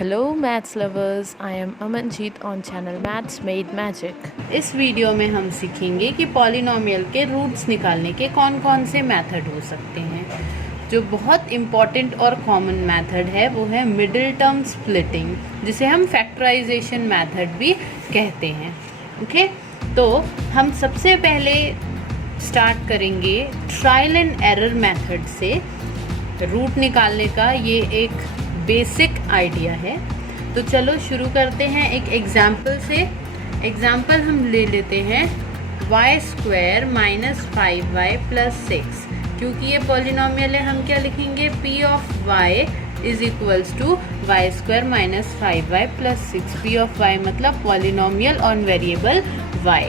Hello maths lovers, I am Amanjeet on channel Maths Made Magic। इस video में हम सीखेंगे कि पॉलिनोमियल के रूट्स निकालने के कौन कौन से मेथड हो सकते हैं। जो बहुत इम्पॉर्टेंट और कॉमन मेथड है वो है मिडिल टर्म स्प्लिटिंग, जिसे हम फैक्टराइजेशन मेथड भी कहते हैं। ओके, तो हम सबसे पहले स्टार्ट करेंगे ट्रायल एंड एरर मेथड से रूट निकालने का। ये एक बेसिक आइडिया है। तो चलो शुरू करते हैं एक एग्जाम्पल से। एग्जाम्पल हम ले लेते हैं y² माइनस 5y प्लस 6। क्योंकि ये पॉलिनोमियल है, हम क्या लिखेंगे, p of y is equals to y² minus 5y plus 6। p of y मतलब पॉलिनोमियल ऑन वेरिएबल y।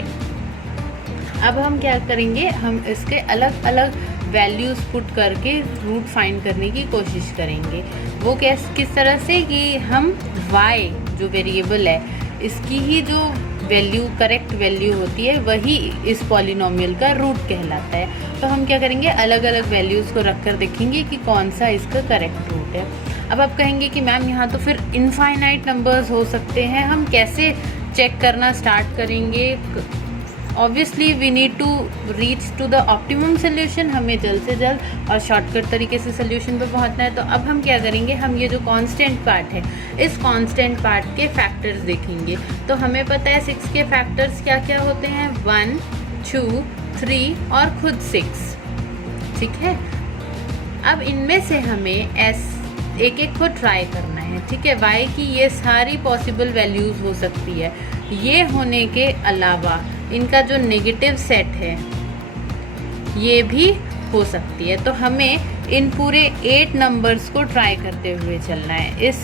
अब हम क्या करेंगे, हम इसके अलग अलग वैल्यूज़ पुट करके रूट फाइंड करने की कोशिश करेंगे। वो किस तरह से कि हम y जो वेरिएबल है इसकी ही जो वैल्यू करेक्ट वैल्यू होती है वही इस पॉलिनोमियल का रूट कहलाता है। तो हम क्या करेंगे, अलग अलग वैल्यूज़ को रख कर देखेंगे कि कौन सा इसका करेक्ट रूट है। अब आप कहेंगे कि मैम यहाँ तो फिर इनफाइनाइट नंबर्स हो सकते हैं, हम कैसे चेक करना स्टार्ट करेंगे। Obviously we need to reach to the optimum solution, हमें जल्द से जल्द और शॉर्टकट तरीके से सोल्यूशन पे पहुंचना है। तो अब हम क्या करेंगे, हम ये जो कांस्टेंट पार्ट है इस कांस्टेंट पार्ट के फैक्टर्स देखेंगे। तो हमें पता है 6 के फैक्टर्स क्या क्या होते हैं, 1, 2, 3 और खुद 6। ठीक है, अब इनमें से हमें एक एक को ट्राई करना है। ठीक है, y की ये सारी पॉसिबल वैल्यूज़ हो सकती है। ये होने के अलावा इनका जो नेगेटिव सेट है ये भी हो सकती है। तो हमें इन पूरे 8 नंबर्स को ट्राई करते हुए चलना है। इस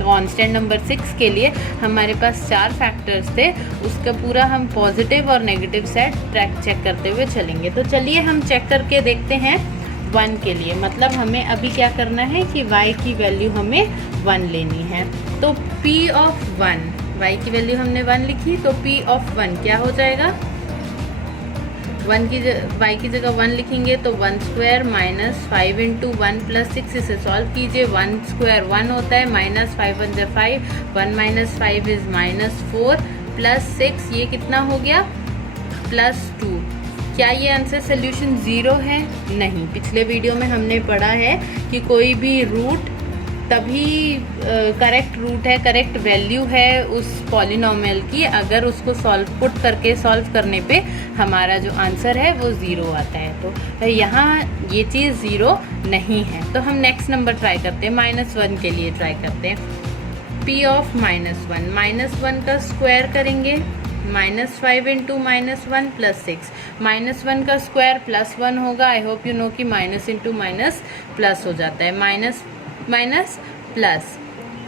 कांस्टेंट नंबर 6 के लिए हमारे पास 4 फैक्टर्स थे, उसका पूरा हम पॉजिटिव और नेगेटिव सेट चेक करते हुए चलेंगे। तो चलिए हम चेक करके देखते हैं 1 के लिए। मतलब हमें अभी क्या करना है कि y की वैल्यू हमें 1 लेनी है। तो p ऑफ 1, y की वैल्यू हमने 1 लिखी, तो p ऑफ 1 क्या हो जाएगा, y की जगह 1 लिखेंगे तो 1² माइनस 5 इंटू 1 प्लस 6। इसे सॉल्व कीजिए, 1² 1 होता है, माइनस 5 1 जा 5, 1 माइनस 5 इज माइनस 4 प्लस 6, ये कितना हो गया, प्लस 2। क्या ये आंसर सोल्यूशन 0 है? नहीं। पिछले वीडियो में हमने पढ़ा है कि कोई भी रूट तभी करेक्ट रूट है, करेक्ट वैल्यू है उस पॉलिनोमियल की अगर उसको पुट करके सॉल्व करने पे हमारा जो आंसर है वो 0 आता है। तो यहाँ ये चीज़ 0 नहीं है। तो हम नेक्स्ट नंबर ट्राई करते हैं, -1 के लिए ट्राई करते हैं। p ऑफ -1 -1 का स्क्वायर करेंगे, -5 इंटू -1 प्लस 6। -1 का स्क्वायर +1 होगा। आई होप यू नो कि माइनस इंटू माइनस प्लस हो जाता है, माइनस माइनस प्लस,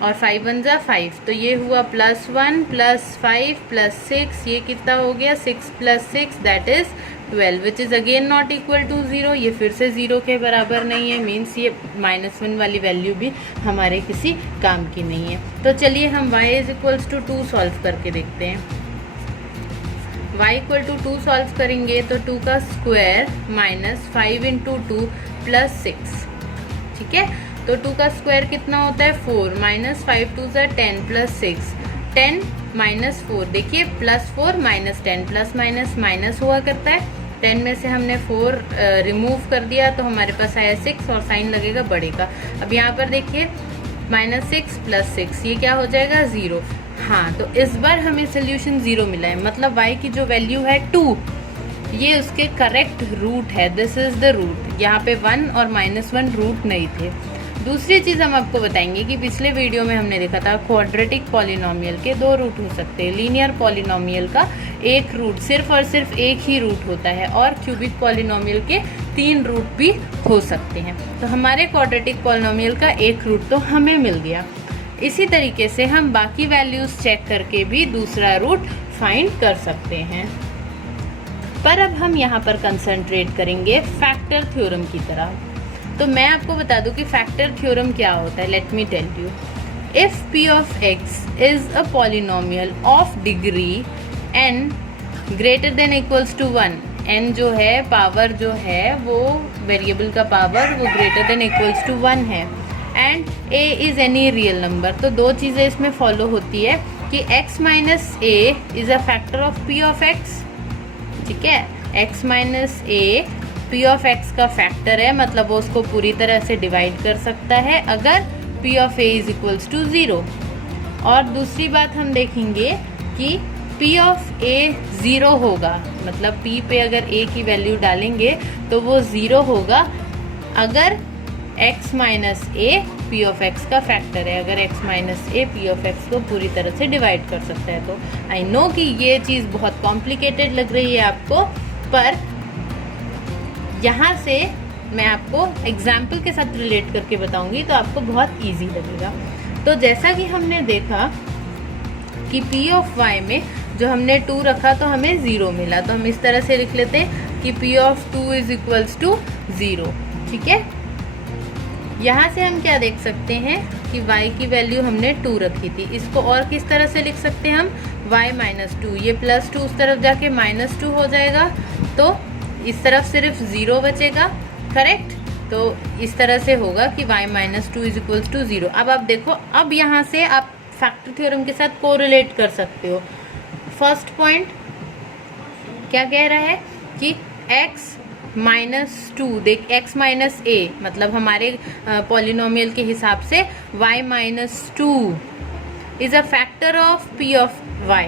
और 5 1 जा 5, तो ये हुआ +1 प्लस 5 प्लस 6, ये कितना हो गया, 6 plus 6 that is 12, which is again not equal to 0। ये फिर से 0 के बराबर नहीं है, मीन्स ये -1 वाली वैल्यू भी हमारे किसी काम की नहीं है। तो चलिए हम y is equals to 2 solve करके देखते हैं। y इक्वल टू 2 सॉल्व करेंगे तो 2 का स्क्वायर माइनस 5 इंटू 2 प्लस 6। ठीक है, तो 2 का स्क्वायर कितना होता है, 4, माइनस 5 2 ज़ा 10 प्लस 6, 10 माइनस 4, देखिए +4 माइनस 10 प्लस माइनस माइनस हुआ करता है। 10 में से हमने 4 रिमूव कर दिया तो हमारे पास आया 6 और साइन लगेगा बड़े का। अब यहाँ पर देखिए -6 प्लस 6, ये क्या हो जाएगा, 0। हाँ, तो इस बार हमें सोल्यूशन 0 मिला है, मतलब y की जो वैल्यू है 2 ये उसके करेक्ट रूट है, दिस इज़ द रूट। यहाँ पे 1 और -1 रूट नहीं थे। दूसरी चीज़ हम आपको बताएंगे कि पिछले वीडियो में हमने देखा था क्वाड्रेटिक पॉलिनोमियल के 2 रूट हो सकते हैं। लीनियर पॉलिनोमियल का एक रूट, सिर्फ और सिर्फ एक ही रूट होता है, और क्यूबिक पॉलिनोमियल के 3 रूट भी हो सकते हैं। तो हमारे क्वाड्रेटिक पॉलिनोमियल का एक रूट तो हमें मिल गया। इसी तरीके से हम बाकी वैल्यूज़ चेक करके भी दूसरा रूट फाइंड कर सकते हैं। पर अब हम यहाँ पर कंसंट्रेट करेंगे फैक्टर थ्योरम की तरह। तो मैं आपको बता दूं कि फैक्टर थ्योरम क्या होता है। Let me tell you, if p of x is a polynomial of degree n greater than equals to 1, n जो है पावर जो है वो वेरिएबल का पावर वो ग्रेटर देन इक्वल्स टू 1 है, and a is any real number. तो दो चीज़ें इसमें फॉलो होती है कि x minus a is a factor of p of x। ठीक है, x minus a p of x का फैक्टर है, मतलब वो उसको पूरी तरह से डिवाइड कर सकता है अगर p of a is equals to 0। और दूसरी बात हम देखेंगे कि p ऑफ a 0 होगा, मतलब p पे अगर a की वैल्यू डालेंगे तो वो 0 होगा अगर x minus a p of x का फैक्टर है। अगर x minus a p of x को पूरी तरह से डिवाइड कर सकता है। तो आई नो कि ये चीज़ बहुत कॉम्प्लिकेटेड लग रही है आपको, पर यहाँ से मैं आपको एग्जाम्पल के साथ रिलेट करके बताऊंगी तो आपको बहुत ईजी लगेगा। तो जैसा कि हमने देखा कि p ऑफ y में जो हमने 2 रखा तो हमें 0 मिला, तो हम इस तरह से लिख लेते हैं कि p of 2 is equals to 0। ठीक है, यहाँ से हम क्या देख सकते हैं कि y की वैल्यू हमने 2 रखी थी। इसको और किस तरह से लिख सकते हैं हम, y माइनस 2, ये प्लस 2 उस तरफ जाके माइनस 2 हो जाएगा, तो इस तरफ सिर्फ 0 बचेगा। करेक्ट, तो इस तरह से होगा कि y minus 2 is equals to 0। अब आप देखो, अब यहाँ से आप फैक्टर थ्योरम के साथ कोरिलेट कर सकते हो। फर्स्ट पॉइंट क्या कह रहा है कि x माइनस 2, देख x माइनस a, मतलब हमारे पॉलिनोमियल के हिसाब से y minus 2 is a factor of p of y।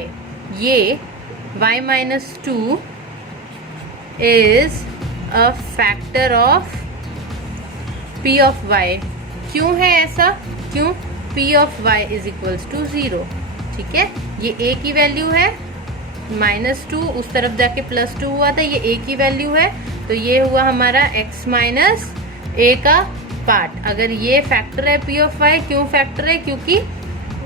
ये y minus 2 is a factor of p of y। क्यों है ऐसा, क्यों, p of y is equals to 0। ठीक है, ये a की वैल्यू है, माइनस 2 उस तरफ जाके प्लस 2 हुआ था, ये a की वैल्यू है, तो ये हुआ हमारा x माइनस a का पार्ट। अगर ये फैक्टर है p ऑफ y, क्यों फैक्टर है, क्योंकि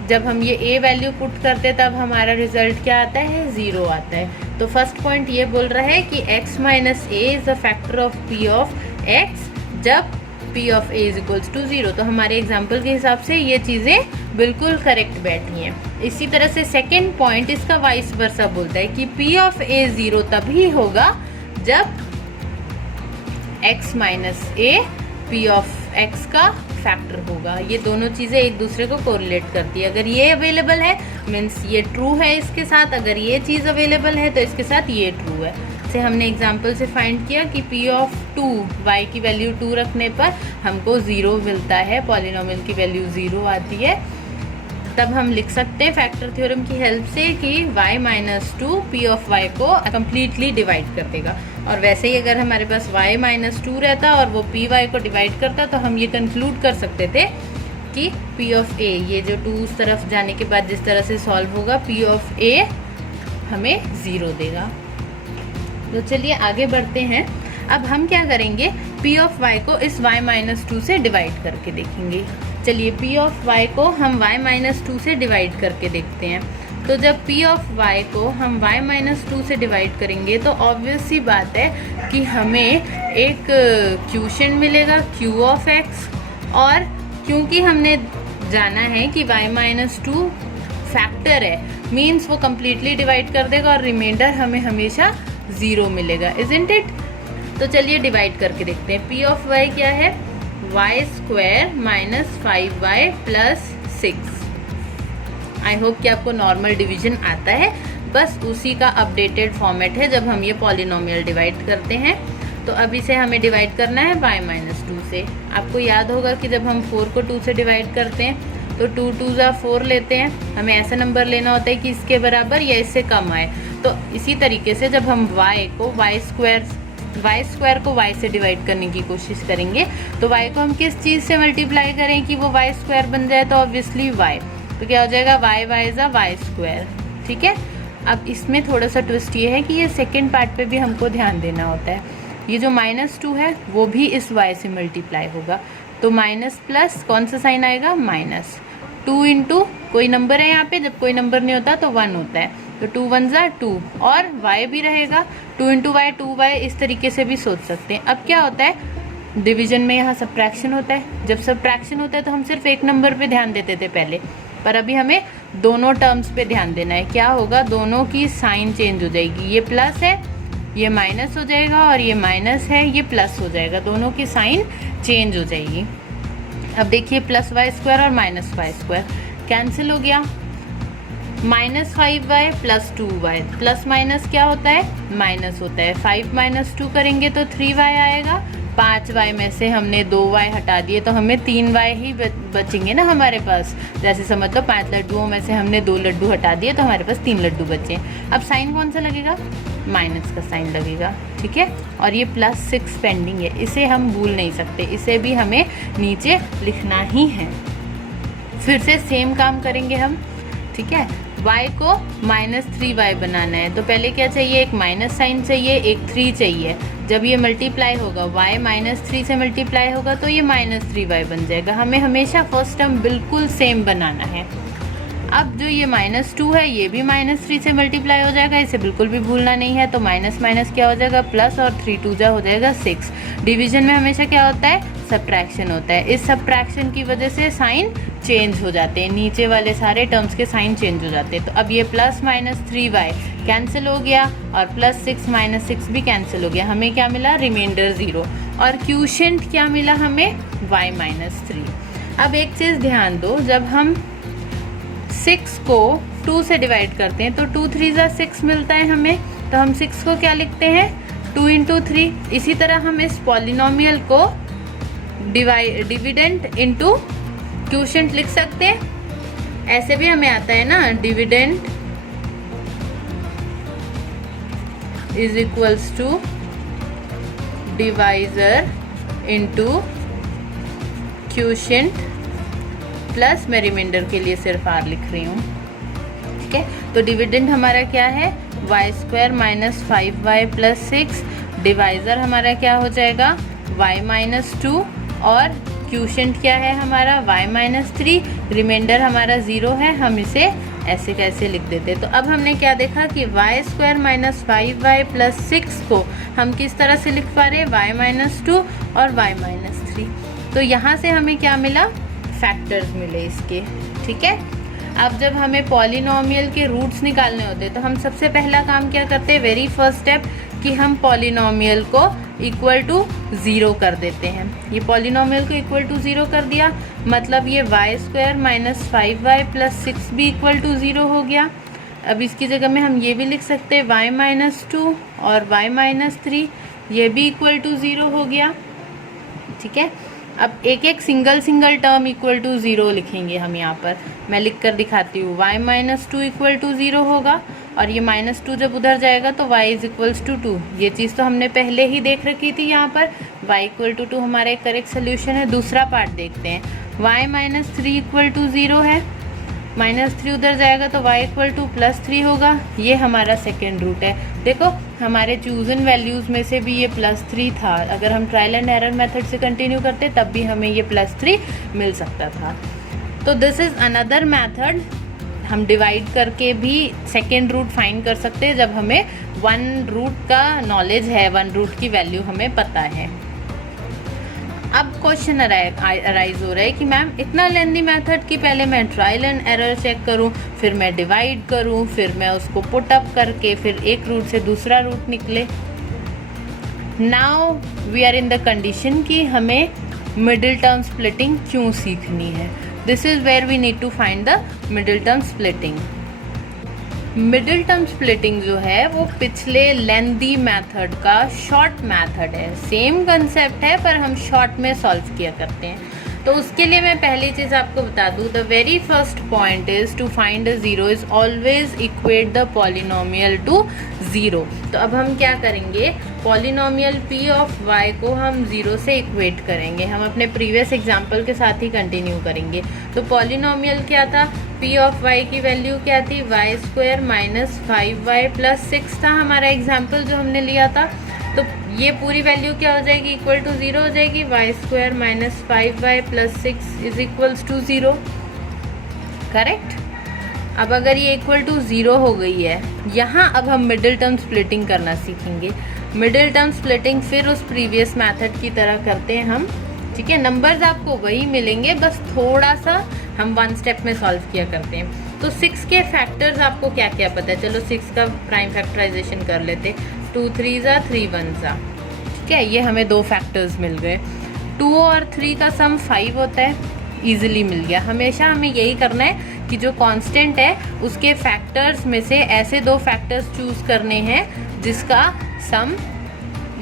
जब हम ये a वैल्यू पुट करते हैं तब हमारा रिजल्ट क्या आता है, 0 आता है। तो फर्स्ट पॉइंट ये बोल रहा है कि x minus a is a factor of p of x जब p of a is equals to 0। तो हमारे एग्जाम्पल के हिसाब से ये चीज़ें बिल्कुल करेक्ट बैठी हैं। इसी तरह से सेकेंड पॉइंट इसका वाइस वर्सा बोलता है कि p ऑफ a 0 तभी होगा जब x minus a p of x का फैक्टर होगा। ये दोनों चीज़ें एक दूसरे को कोरिलेट करती है। अगर ये अवेलेबल है मीन्स ये ट्रू है इसके साथ, अगर ये चीज़ अवेलेबल है तो इसके साथ ये ट्रू है। से हमने एग्जाम्पल से फाइंड किया कि p ऑफ 2, y की वैल्यू 2 रखने पर हमको 0 मिलता है, पॉलिनोमियल की वैल्यू 0 आती है। तब हम लिख सकते हैं फैक्टर थ्योरम की हेल्प से कि y minus 2 p of y को कम्प्लीटली डिवाइड कर देगा। और वैसे ही अगर हमारे पास y माइनस 2 रहता और वो पी वाई को डिवाइड करता तो हम ये कंक्लूड कर सकते थे कि p ऑफ a, ये जो 2 उस तरफ जाने के बाद जिस तरह से सॉल्व होगा, p ऑफ a हमें 0 देगा। तो चलिए आगे बढ़ते हैं। अब हम क्या करेंगे, p ऑफ y को इस y माइनस 2 से डिवाइड करके देखेंगे। चलिए p ऑफ y को हम y माइनस 2 से डिवाइड करके देखते हैं। तो जब p ऑफ y को हम y माइनस 2 से डिवाइड करेंगे तो ऑब्वियस सी बात है कि हमें एक क्वोशिएंट मिलेगा q ऑफ x, और क्योंकि हमने जाना है कि y माइनस 2 फैक्टर है मीन्स वो कम्प्लीटली डिवाइड कर देगा और रिमाइंडर हमें हमेशा 0 मिलेगा, इजंट इट। तो चलिए डिवाइड करके देखते हैं। p ऑफ y क्या है, y square minus 5y plus 6। I hope कि आपको नॉर्मल डिवीजन आता है, बस उसी का अपडेटेड फॉर्मेट है जब हम ये पॉलिनोमियल डिवाइड करते हैं। तो अभी से हमें डिवाइड करना है y माइनस 2 से। आपको याद होगा कि जब हम 4 को 2 से डिवाइड करते हैं तो 2 2 ज़ा 4 लेते हैं, हमें ऐसा नंबर लेना होता है कि इसके बराबर या इससे कम आए। तो इसी तरीके से जब हम y स्क्वायर को y से डिवाइड करने की कोशिश करेंगे तो y को हम किस चीज़ से मल्टीप्लाई करें कि वो y स्क्वायर बन जाए, तो ऑब्वियसली y, तो क्या हो जाएगा y is a y square. ठीक है, अब इसमें थोड़ा सा ट्विस्ट ये है कि ये सेकेंड पार्ट पे भी हमको ध्यान देना होता है। ये जो -2 है वो भी इस y से मल्टीप्लाई होगा, तो माइनस प्लस कौन सा साइन आएगा, माइनस। 2 इंटू कोई नंबर है यहाँ पे, जब कोई नंबर नहीं होता तो 1 होता है, तो 2 1 ज़ा 2, और y भी रहेगा 2 इंटू वाई 2y, इस तरीके से भी सोच सकते हैं। अब क्या होता है, डिवीजन में यहाँ सब्ट्रैक्शन होता है। जब सब्ट्रैक्शन होता है तो हम सिर्फ एक नंबर पे ध्यान देते थे पहले, पर अभी हमें दोनों टर्म्स पे ध्यान देना है। क्या होगा, दोनों की साइन चेंज हो जाएगी, ये प्लस है ये माइनस हो जाएगा और ये माइनस है ये प्लस हो जाएगा, दोनों की साइन चेंज हो जाएगी। अब देखिए प्लस वाई स्क्वायर और माइनस वाई स्क्वायर कैंसिल हो गया, -5y plus 2y, plus minus क्या होता है, माइनस होता है। 5 - 2 करेंगे तो 3y आएगा, 5y में से हमने 2y हटा दिए तो हमें 3y ही बचेंगे ना हमारे पास। जैसे समझ लो 5 लड्डुओं में से हमने 2 लड्डू हटा दिए तो हमारे पास 3 लड्डू बचे। अब साइन कौन सा लगेगा, माइनस का साइन लगेगा, ठीक है। और ये +6 पेंडिंग है, इसे हम भूल नहीं सकते, इसे भी हमें नीचे लिखना ही है। फिर से सेम काम करेंगे हम, ठीक है। y को -3y बनाना है तो पहले क्या चाहिए, एक माइनस साइन चाहिए, एक 3 चाहिए। जब ये मल्टीप्लाई होगा y -3 से मल्टीप्लाई होगा तो ये -3y बन जाएगा। हमें हमेशा फर्स्ट टर्म बिल्कुल सेम बनाना है। अब जो ये -2 है ये भी -3 से मल्टीप्लाई हो जाएगा, इसे बिल्कुल भी भूलना नहीं है। तो माइनस माइनस क्या हो जाएगा, प्लस, और 3 2 जा हो जाएगा 6। डिवीजन में हमेशा क्या होता है, सब्ट्रैक्शन होता है। इस सब्ट्रैक्शन की वजह से साइन चेंज हो जाते हैं, नीचे वाले सारे टर्म्स के साइन चेंज हो जाते हैं। तो अब ये +-3y कैंसिल हो गया और +6 - 6 भी कैंसिल हो गया। हमें क्या मिला, रिमाइंडर 0। और क्यूशेंट क्या मिला हमें, y -3। अब एक चीज़ ध्यान दो, जब हम 6 को 2 से डिवाइड करते हैं तो 2 3 = 6 मिलता है हमें। तो हम 6 को क्या लिखते हैं, 2 × 3। इसी तरह हम इस पॉलिनोमियल को डिविडेंड इनटू क्यूशेंट लिख सकते हैं। ऐसे भी हमें आता है ना, dividend is equals to divisor into quotient plus, मैं रिमाइंडर के लिए सिर्फ r लिख रही हूँ, ठीक है। तो डिविडेंड हमारा क्या है, y² - 5y + 6। डिवाइजर हमारा क्या हो जाएगा, y -2, और क्यूशेंट क्या है हमारा, y -3। रिमाइंडर हमारा 0 है, हम इसे ऐसे कैसे लिख देते। तो अब हमने क्या देखा कि y² - 5y + 6 को हम किस तरह से लिख पा रहे हैं, y -2 और y -3। तो यहाँ से हमें क्या मिला, फैक्टर्स मिले इसके, ठीक है। अब जब हमें पॉलिनोमियल के रूट्स निकालने होते हैं तो हम सबसे पहला काम क्या करते हैं, वेरी फर्स्ट स्टेप, कि हम पॉलिनोमियल को इक्वल टू 0 कर देते हैं। ये पॉलिनोमियल को इक्वल टू 0 कर दिया, मतलब ये y² - 5y + 6 भी इक्वल टू 0 हो गया। अब इसकी जगह में हम ये भी लिख सकते हैं y -2 और y -3, ये भी इक्वल टू 0 हो गया, ठीक है। अब एक एक सिंगल टर्म इक्वल टू 0 लिखेंगे हम यहाँ पर। मैं लिख कर दिखाती हूँ, y -2 इक्वल टू 0 होगा, और ये -2 जब उधर जाएगा तो y = 2। ये चीज़ तो हमने पहले ही देख रखी थी यहाँ पर। y = 2 हमारा एक करेक्ट सोल्यूशन है। दूसरा पार्ट देखते हैं, y -3 इक्वल टू 0 है, -3 उधर जाएगा तो y = +3 होगा। ये हमारा सेकेंड रूट है। देखो हमारे चूजन वैल्यूज़ में से भी ये +3 था। अगर हम ट्रायल एंड एरर मेथड से कंटिन्यू करते तब भी हमें ये +3 मिल सकता था। तो दिस इज़ अनदर मेथड। हम डिवाइड करके भी सेकेंड रूट फाइंड कर सकते हैं जब हमें 1 रूट का नॉलेज है, 1 रूट की वैल्यू हमें पता है। अब क्वेश्चन अराइज हो रहा है कि मैम इतना लेंदी मेथड कि पहले मैं ट्रायल एंड एरर चेक करूं, फिर मैं डिवाइड करूं, फिर मैं उसको पुट अप करके फिर एक रूट से दूसरा रूट निकले। Now we are in the condition कि हमें मिडिल टर्म स्प्लिटिंग क्यों सीखनी है। This is where we need to find the middle term splitting. Middle term splitting जो है वो पिछले लेंदी मेथड का शॉर्ट मेथड है। सेम कंसेप्ट है पर हम शॉर्ट में सॉल्व किया करते हैं। तो उसके लिए मैं पहली चीज़ आपको बता दूँ, the very first point is to find a zero is always equate the polynomial to zero. तो अब हम क्या करेंगे, पॉलिनोमियल p ऑफ y को हम ज़ीरो से इक्वेट करेंगे। हम अपने प्रीवियस एग्जाम्पल के साथ ही कंटिन्यू करेंगे। तो पॉलिनोमियल क्या था, p ऑफ y की वैल्यू क्या थी, y² - 5y + 6 था हमारा एग्जाम्पल जो हमने लिया था। तो ये पूरी वैल्यू क्या हो जाएगी, इक्वल टू 0 हो जाएगी। y² - 5y + 6 is equals to 0, correct. अब अगर ये इक्वल टू 0 हो गई है, यहाँ अब हम मिडिल टर्म स्प्लिटिंग करना सीखेंगे। मिडिल टर्म स्प्लिटिंग फिर उस प्रीवियस मेथड की तरह करते हैं हम, ठीक है। नंबर्स आपको वही मिलेंगे, बस थोड़ा सा हम 1 स्टेप में सॉल्व किया करते हैं। तो 6 के फैक्टर्स आपको क्या क्या पता है, चलो 6 का प्राइम फैक्टराइजेशन कर लेते। 2 3 = 3 1 सा, ठीक है। ये हमें 2 फैक्टर्स मिल गए। 2 और 3 का सम 5 होता है, इजीली मिल गया। हमेशा हमें यही करना है कि जो कांस्टेंट है उसके फैक्टर्स में से ऐसे 2 फैक्टर्स चूज करने हैं जिसका सम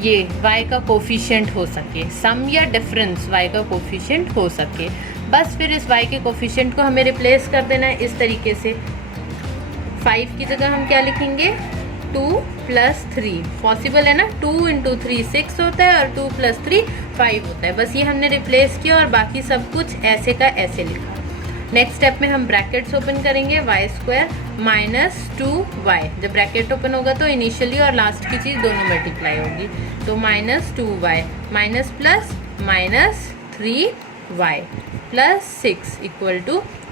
ये y का कोफिशिएंट हो सके, सम या डिफरेंस y का कोफिशिएंट हो सके। बस फिर इस y के कोफिशिएंट को हमें रिप्लेस कर देना है इस तरीके से। 5 की जगह हम क्या लिखेंगे, 2 + 3। पॉसिबल है ना, 2 × 3 6 होता है और 2 + 3 5 होता है। बस ये हमने रिप्लेस किया और बाकी सब कुछ ऐसे का ऐसे लिखा। नेक्स्ट स्टेप में हम ब्रैकेट्स ओपन करेंगे, y² - 2y। जब ब्रैकेट ओपन होगा तो इनिशियली और लास्ट की चीज़ दोनों मल्टीप्लाई होगी, तो -2y माइनस प्लस -3y + 6 =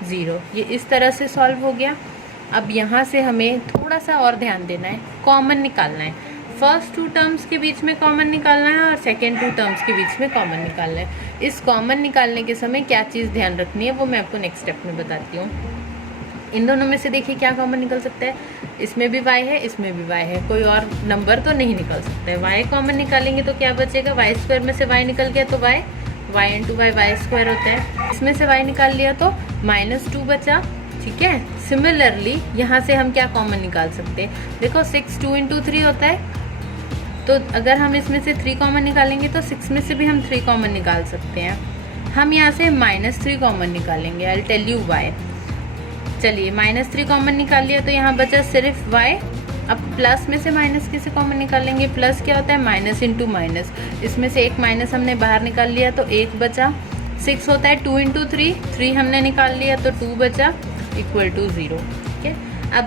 0। ये इस तरह से सॉल्व हो गया। अब यहाँ से हमें थोड़ा सा और ध्यान देना है, कॉमन निकालना है। फर्स्ट 2 टर्म्स के बीच में कॉमन निकालना है और सेकेंड 2 टर्म्स के बीच में कॉमन निकालना है। इस कॉमन निकालने के समय क्या चीज़ ध्यान रखनी है वो मैं आपको नेक्स्ट स्टेप में बताती हूँ। इन दोनों में से देखिए क्या कॉमन निकल सकता है, इसमें भी y है, इसमें भी y है, कोई और नंबर तो नहीं निकल सकता है। y कॉमन निकालेंगे तो क्या बचेगा, y² में से y निकल गया तो y × y y² होता है। इसमें से y निकाल लिया तो -2 बचा, ठीक है। सिमिलरली यहाँ से हम क्या कॉमन निकाल सकते हैं, देखो 6 2 × 3 होता है, तो अगर हम इसमें से 3 कॉमन निकालेंगे तो 6 में से भी हम 3 कॉमन निकाल सकते हैं। हम यहाँ से -3 कॉमन निकालेंगे, I will tell you why. चलिए -3 कॉमन निकाल लिया तो यहाँ बचा सिर्फ y। अब प्लस में से माइनस कैसे कॉमन निकालेंगे, प्लस क्या होता है, माइनस इंटू माइनस। इसमें से एक माइनस हमने बाहर निकाल लिया तो 1 बचा। 6 होता है 2 × 3, 3 हमने निकाल लिया तो 2 बचा = 0, ठीक है। अब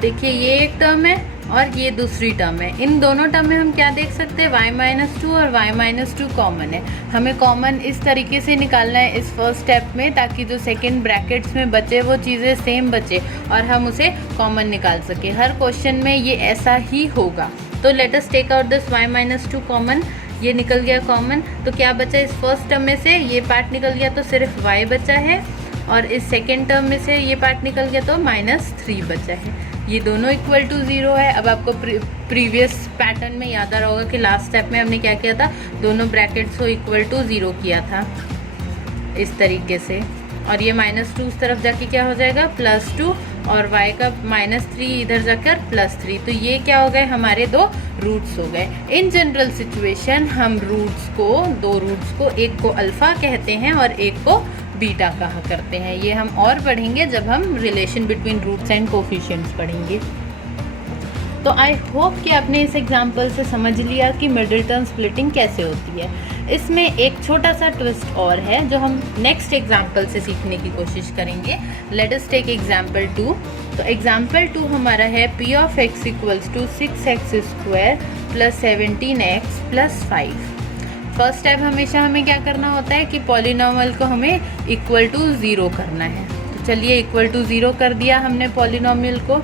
देखिए ये एक टर्म है और ये दूसरी टर्म है। इन दोनों टर्म में हम क्या देख सकते हैं, y - 2 और y - 2 कॉमन है। हमें कॉमन इस तरीके से निकालना है इस फर्स्ट स्टेप में, ताकि जो सेकंड ब्रैकेट्स में बचे वो चीज़ें सेम बचे और हम उसे कॉमन निकाल सके। हर क्वेश्चन में ये ऐसा ही होगा। तो let us take out this y - 2 common. ये निकल गया कॉमन, तो क्या बचा इस फर्स्ट टर्म में से, ये पार्ट निकल गया तो सिर्फ y बचा है, और इस सेकेंड टर्म में से ये पार्ट निकल गया तो -3 बचा है। ये दोनों = 0 है। अब आपको प्रीवियस पैटर्न में याद आ रहा होगा कि लास्ट स्टेप में हमने क्या किया था, दोनों ब्रैकेट्स को = 0 किया था इस तरीके से, और ये -2 उस तरफ जाके क्या हो जाएगा +2, और y का -3 इधर जाकर +3। तो ये क्या हो गए, हमारे 2 रूट्स हो गए। इन जनरल सिचुएशन हम रूट्स को, 2 रूट्स को, एक को अल्फ़ा कहते हैं और एक को बीटा कहा करते हैं। ये हम और पढ़ेंगे जब हम relation between roots and coefficients पढ़ेंगे। तो आई होप कि आपने इस एग्जाम्पल से समझ लिया कि मिडिल टर्म स्प्लिटिंग कैसे होती है। इसमें एक छोटा सा ट्विस्ट और है जो हम नेक्स्ट एग्जाम्पल से सीखने की कोशिश करेंगे। Let us take example 2। तो एग्जाम्पल 2 हमारा है p of x = 6x² + 17x + 5। First step हमेशा हमें क्या करना होता है कि पॉलिनॉमियल को हमें = 0 करना है। तो चलिए = 0 कर दिया हमने पॉलिनॉमियल को।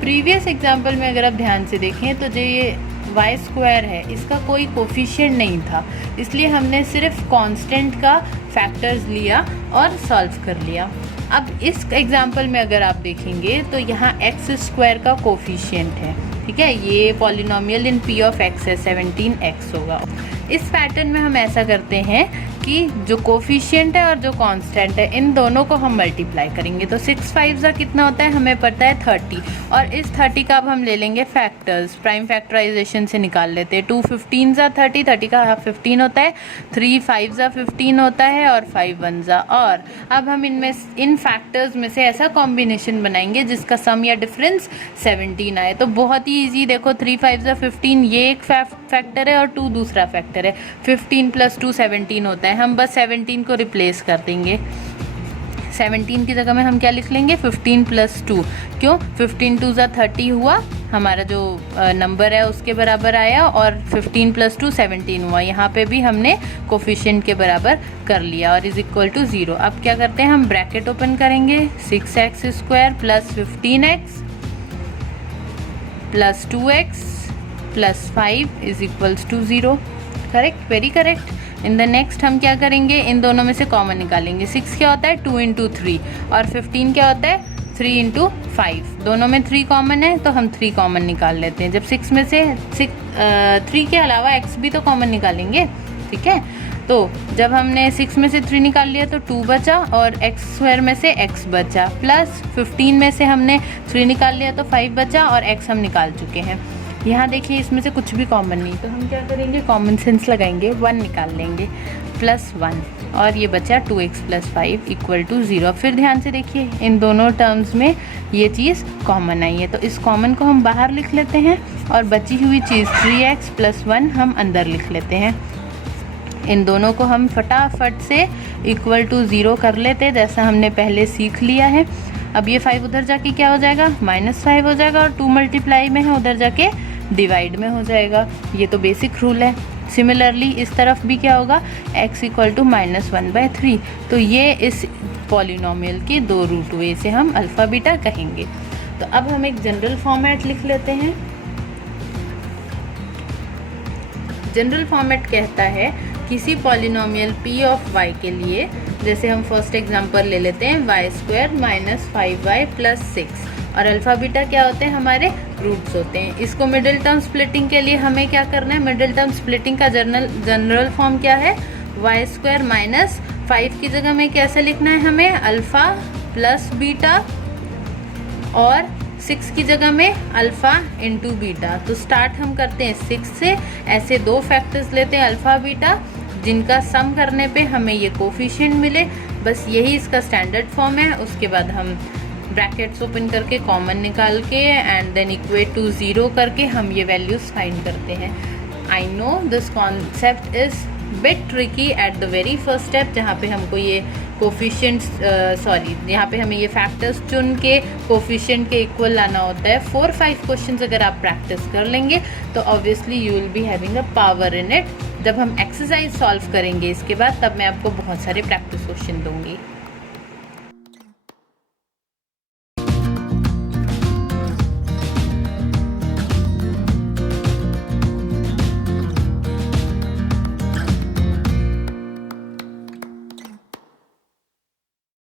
प्रीवियस एग्जाम्पल में अगर आप ध्यान से देखें तो जो ये y² है इसका कोई कोफिशिएंट नहीं था, इसलिए हमने सिर्फ कांस्टेंट का फैक्टर्स लिया और सॉल्व कर लिया। अब इस एग्जाम्पल में अगर आप देखेंगे तो यहाँ x² का कोफिशिएंट है, ठीक है। ये polynomial in p of x है, 17x होगा। इस पैटर्न में हम ऐसा करते हैं कि जो कोफिशिएंट है और जो कांस्टेंट है इन दोनों को हम मल्टीप्लाई करेंगे। तो 6 5 कितना होता है, हमें पता है 30, और इस 30 का अब हम ले लेंगे फैक्टर्स, प्राइम फैक्टराइजेशन से निकाल लेते हैं। 2 15 30, 30 का 15 होता है, 3 5 15 होता है, और 5 1 और अब हम इन फैक्टर्स में से ऐसा कॉम्बिनेशन बनाएंगे जिसका सम या डिफरेंस 17 आए। तो बहुत ही ईजी, देखो 3 5 15 ये एक फैक्टर है और 2 दूसरा फैक्टर है। 15 + 2 17 होता है। हम बस 17 को रिप्लेस कर देंगे। 17 की जगह में हम क्या लिख लेंगे, 15 + 2। क्यों, 15 2 30 हुआ, हमारा जो नंबर है उसके बराबर आया, और 15 + 2 17 हुआ। यहाँ पे भी हमने कोफिशिएंट के बराबर कर लिया और = 0। अब क्या करते हैं, हम ब्रैकेट ओपन करेंगे, 6x² + 15x + 2x + 5 = 0। Correct, very correct. In the next हम क्या करेंगे, इन दोनों में से कॉमन निकालेंगे। 6 क्या होता है, 2 × 3, और 15 क्या होता है, 3 × 5। दोनों में 3 कॉमन है तो हम 3 कॉमन निकाल लेते हैं। जब 6 में से 3 के अलावा x भी तो कॉमन निकालेंगे, ठीक है। तो जब हमने 6 में से 3 निकाल लिया तो 2 बचा और एक्स स्क्वायर में से x बचा, प्लस 15 में से हमने 3 निकाल लिया तो 5 बचा और x हम निकाल चुके हैं। यहाँ देखिए इसमें से कुछ भी कॉमन नहीं, तो हम क्या करेंगे, कॉमन सेंस लगाएंगे, 1 निकाल लेंगे, प्लस 1 और ये बचा 2x + 5 = 0। फिर ध्यान से देखिए इन दोनों टर्म्स में ये चीज़ कॉमन आई है, तो इस कॉमन को हम बाहर लिख लेते हैं और बची हुई चीज़ 3x + 1 हम अंदर लिख लेते हैं। इन दोनों को हम फटाफट से = 0 कर लेते हैं, जैसा हमने पहले सीख लिया है। अब ये 5 उधर जाके क्या हो जाएगा, -5 हो जाएगा, और 2 मल्टीप्लाई में है उधर जाके डिवाइड में हो जाएगा। ये तो बेसिक रूल है। सिमिलरली इस तरफ भी क्या होगा, x = -1/3। तो ये इस पॉलिनोमियल के 2 रूट हुए, इसे हम अल्फ़ा बीटा कहेंगे। तो अब हम एक जनरल फॉर्मेट लिख लेते हैं। जनरल फॉर्मेट कहता है किसी पॉलिनोमियल p ऑफ y के लिए, जैसे हम फर्स्ट एग्जांपल ले लेते हैं y² - 5y + 6, और अल्फ़ा बीटा क्या होते हैं, हमारे रूट्स होते हैं। इसको मिडिल टर्म स्प्लिटिंग के लिए हमें क्या करना है, मिडिल टर्म स्प्लिटिंग का जनरल फॉर्म क्या है, y² - 5 की जगह में कैसे लिखना है हमें, अल्फ़ा + बीटा, और 6 की जगह में अल्फ़ा × बीटा। तो स्टार्ट हम करते हैं 6 से, ऐसे 2 फैक्टर्स लेते हैं अल्फ़ा बीटा, जिनका सम करने पे हमें ये कोफिशिएंट मिले। बस यही इसका स्टैंडर्ड फॉर्म है। उसके बाद हम ब्रैकेट्स ओपन करके कॉमन निकाल के एंड देन इक्वेट टू 0 करके हम ये वैल्यूज़ फाइंड करते हैं। I know this concept is bit tricky at the very first step, जहाँ पे हमको ये कोफिशिएंट्स यहाँ पे हमें ये फैक्टर्स चुन के कोफिशिएंट के इक्वल लाना होता है। 4-5 क्वेश्चंस अगर आप प्रैक्टिस कर लेंगे तो obviously you will be having a power in it. जब हम एक्सरसाइज सॉल्व करेंगे इसके बाद, तब मैं आपको बहुत सारे प्रैक्टिस क्वेश्चन दूंगी।